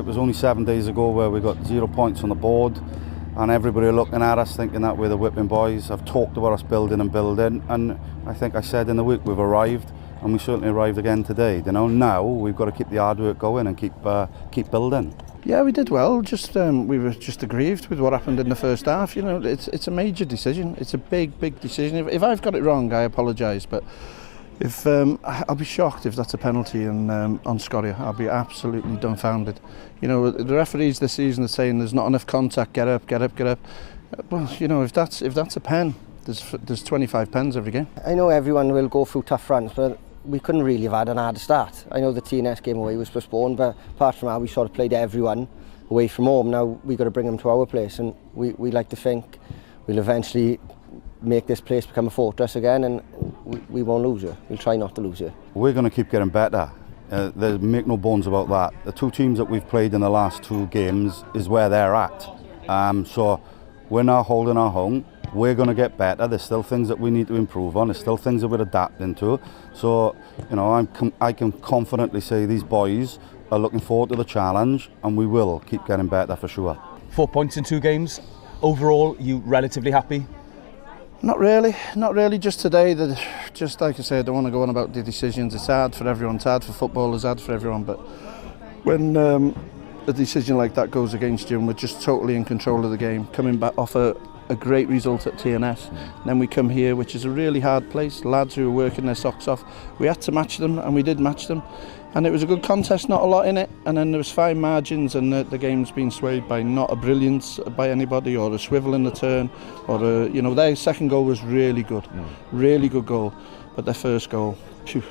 it was only 7 days ago where we got 0 points on the board, and everybody looking at us thinking that we're the whipping boys. I've talked about us building, and I think I said in the week we've arrived, and we certainly arrived again today. You know, now we've got to keep the hard work going and keep building. Yeah, we did well. Just we were just aggrieved with what happened in the first half. You know, it's a major decision. It's a big decision. If I've got it wrong, I apologise. But if I'll be shocked if that's a penalty on Sgorio. I'll be absolutely dumbfounded. You know, the referees this season are saying there's not enough contact. Get up. Well, you know, if that's a pen, there's 25 pens every game. I know everyone will go through tough runs, but we couldn't really have had an hard start. I know the TNS game away was postponed, but apart from that, we sort of played everyone away from home. Now we've got to bring them to our place, and we like to think we'll eventually make this place become a fortress again, and we won't lose it. We'll try not to lose it. We're going to keep getting better. Make no bones about that. The two teams that we've played in the last 2 games is where they're at. So we're now holding our own. We're going to get better. There's still things that we need to improve on. There's still things that we're adapting to. So, you know, I can confidently say these boys are looking forward to the challenge, and we will keep getting better for sure. 4 points in 2 games. Overall, you relatively happy? Not really. Just today, just like I said, I don't want to go on about the decisions. It's hard for everyone. It's hard for footballers, hard for everyone. But when a decision like that goes against you, and we're just totally in control of the game, coming back off a great result at TNS. Then we come here, which is a really hard place. Lads who are working their socks off. We had to match them, and we did match them. And it was a good contest, not a lot in it. And then there was fine margins, and the game's been swayed by not a brilliance by anybody, or a swivel in the turn, or you know, their second goal was really good. Really good goal. But their first goal, phew.